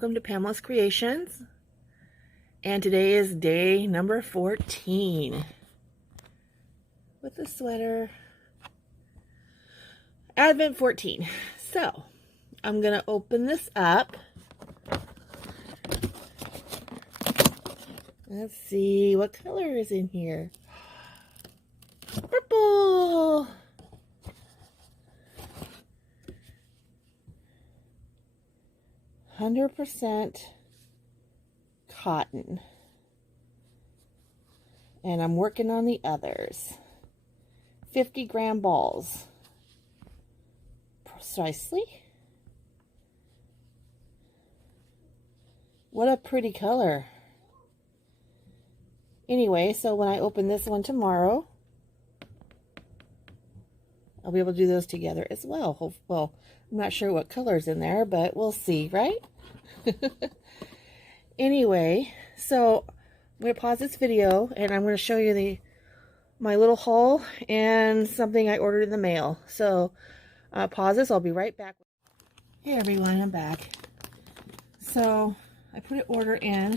welcome to Pamela's Creations. And today is day number 14 with the sweater. Advent 14. So, I'm going to open this up. Let's see what color is in here. Purple. %100% cotton. And I'm working on the others. 50-gram balls. Precisely. What a pretty color. Anyway, so when I open this one tomorrow, I'll be able to do those together as well. Well, I'm not sure what color's in there, but we'll see, right? Anyway, so I'm going to pause this video and I'm going to show you my little haul and something I ordered in the mail. So pause this, I'll be right back. Hey everyone, I'm back. So I put an order in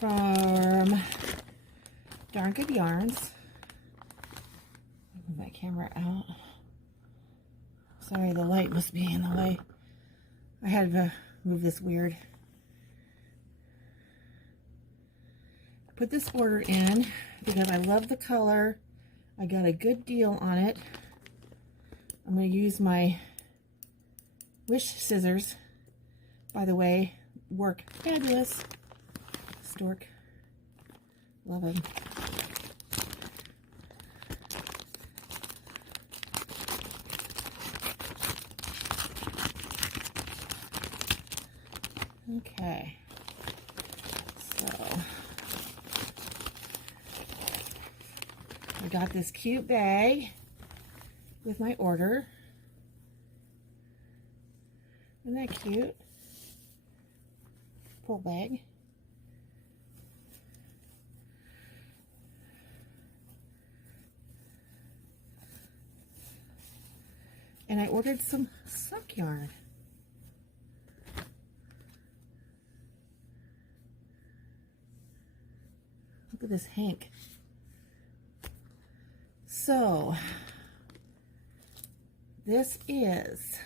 from Darngoodyarns. Move my camera out. Sorry, the light must be in the way. I had to move this weird. I put this order in because I love the color. I got a good deal on it. I'm going to use my wish scissors. By the way, work fabulous. Stork. Love them. Okay, so I got this cute bag with my order. Isn't that cute? Pull bag. And I ordered some sock yarn. Look at this hank. So, this is,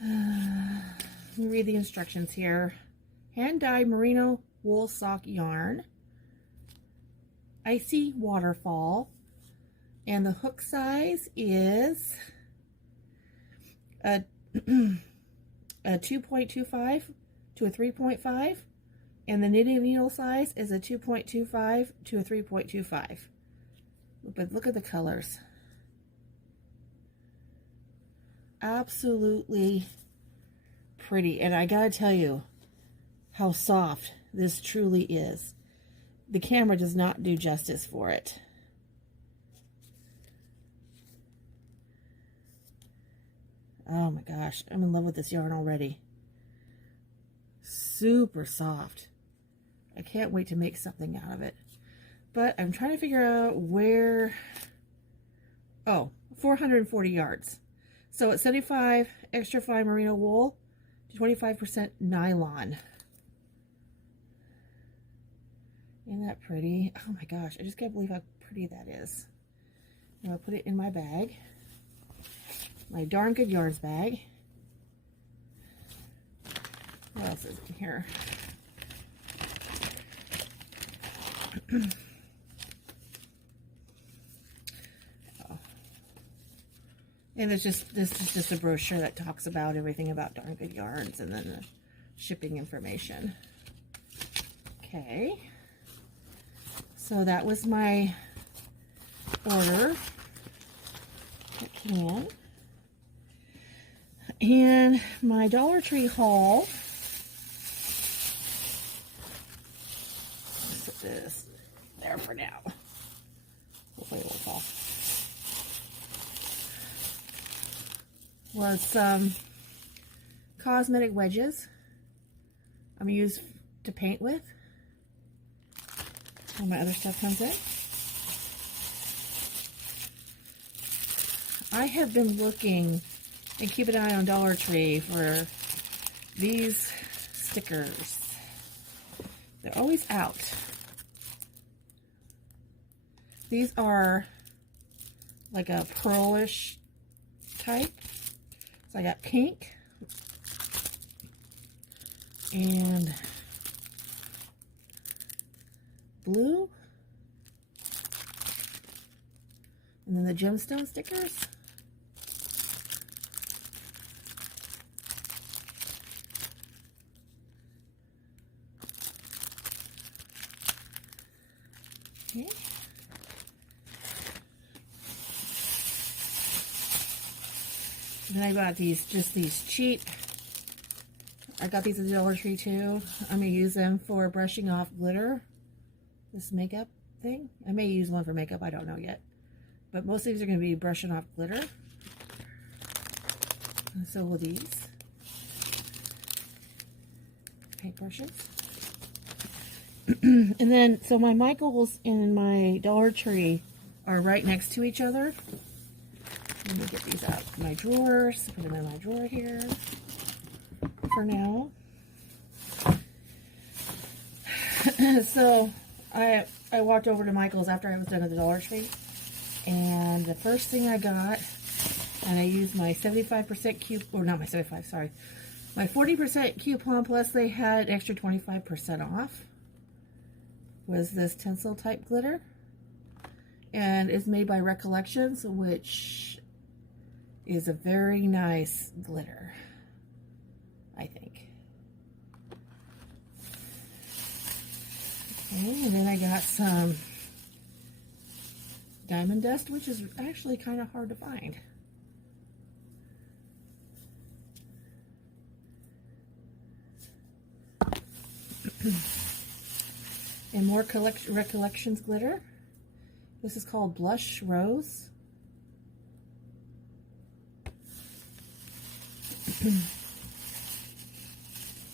let me read the instructions here. Hand-dyed merino wool sock yarn, icy waterfall, and the hook size is a 2.25 to a 3.5. And the knitting needle size is a 2.25 to a 3.25. But look at the colors. Absolutely pretty. And I gotta tell you how soft this truly is. The camera does not do justice for it. Oh my gosh, I'm in love with this yarn already. Super soft. I can't wait to make something out of it. But I'm trying to figure out where... Oh, 440 yards. So it's 75 extra fine merino wool to 25% nylon. Isn't that pretty? Oh my gosh, I just can't believe how pretty that is. Now I'll put it in my bag. My Darngoodyarns bag. What else is in here? Oh. And this is just a brochure that talks about everything about Darngoodyarns and then the shipping information. Okay. So that was my order that came in. And my Dollar Tree haul. Let's put this there for now. Hopefully it will fall. Was some cosmetic wedges I'm going to use to paint with. All my other stuff comes in. I have been looking And keep an eye on Dollar Tree for these stickers. They're always out. These are like a pearlish type. So I got pink and blue. And then the gemstone stickers. Okay. Then I got these, just these cheap. I got these at the Dollar Tree too. I'm gonna use them for brushing off glitter. This makeup thing. I may use one for makeup, I don't know yet. But most of these are gonna be brushing off glitter. And so will these. Paintbrushes. And then, so my Michaels and my Dollar Tree are right next to each other. Let me get these out of my drawers. Put them in my drawer here for now. So I walked over to Michael's after I was done at the Dollar Tree, and the first thing I got, and I used my 75% coupon, or not my 75, sorry, my 40% coupon plus they had extra 25% off, was this tinsel type glitter, and it's made by Recollections, which is a very nice glitter, I think. Okay, and then I got some diamond dust, which is actually kind of hard to find. And more Recollections glitter. This is called Blush Rose.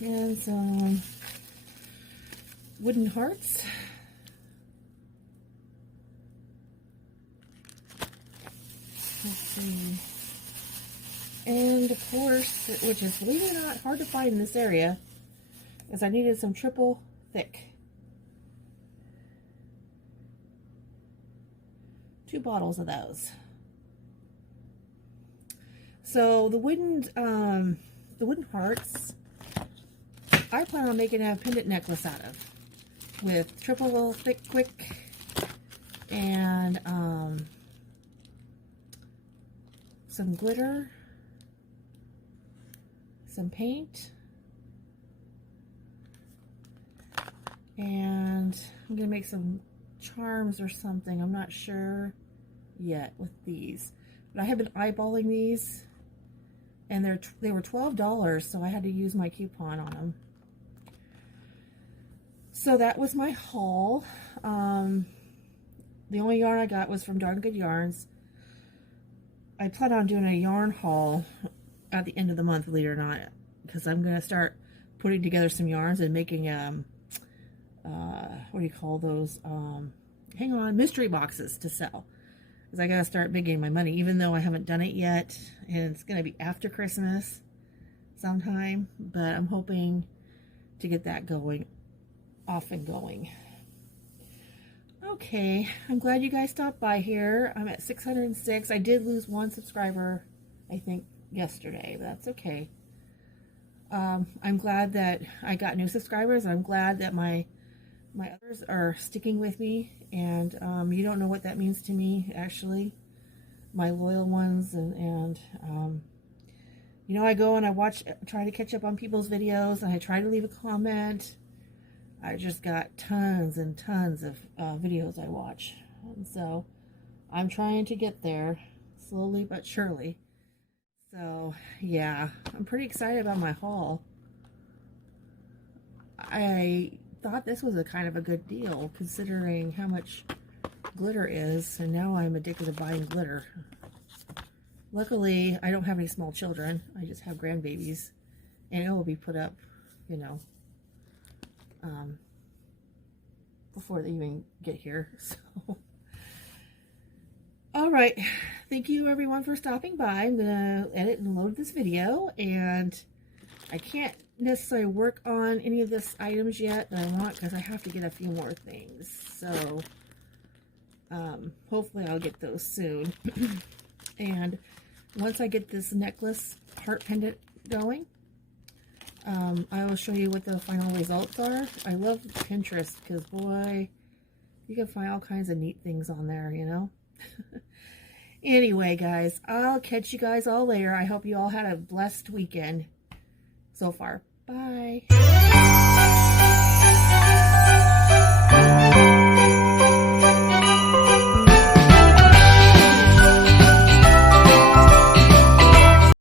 And some wooden hearts. Let's see. And of course, which is believe it or not hard to find in this area, is I needed some triple thick. 2 bottles of those. So the wooden hearts, I plan on making a pendant necklace out of, with triple thick quick and some glitter, some paint, and I'm gonna make some charms or something. I'm not sure yet with these, but I have been eyeballing these, and they were $12, so I had to use my coupon on them. So that was my haul. The only yarn I got was from Darngoodyarns. I plan on doing a yarn haul at the end of the month, believe it or not, because I'm going to start putting together some yarns and making what do you call those? Hang on, mystery boxes to sell. Because I got to start making my money, even though I haven't done it yet, and it's going to be after Christmas sometime, but I'm hoping to get that going, off and going. Okay, I'm glad you guys stopped by here. I'm at 606. I did lose 1 subscriber, I think, yesterday, but that's okay. I'm glad that I got new subscribers. I'm glad that my others are sticking with me, and you don't know what that means to me, actually, my loyal ones, and you know, I go and I try to catch up on people's videos, and I try to leave a comment. I just got tons and tons of videos I watch, and so I'm trying to get there, slowly but surely. So yeah, I'm pretty excited about my haul. I thought this was a kind of a good deal, considering how much glitter is, and now I'm addicted to buying glitter. Luckily, I don't have any small children. I just have grandbabies, and it will be put up, you know, before they even get here. So, all All right. Thank you everyone for stopping by. I'm going to edit and load this video, and I can't necessarily work on any of this items yet that I want because I have to get a few more things. So hopefully I'll get those soon. And once I get this necklace heart pendant going, I will show you what the final results are. I love Pinterest because, boy, you can find all kinds of neat things on there, you know. Anyway, guys, I'll catch you guys all later. I hope you all had a blessed weekend so far. Bye.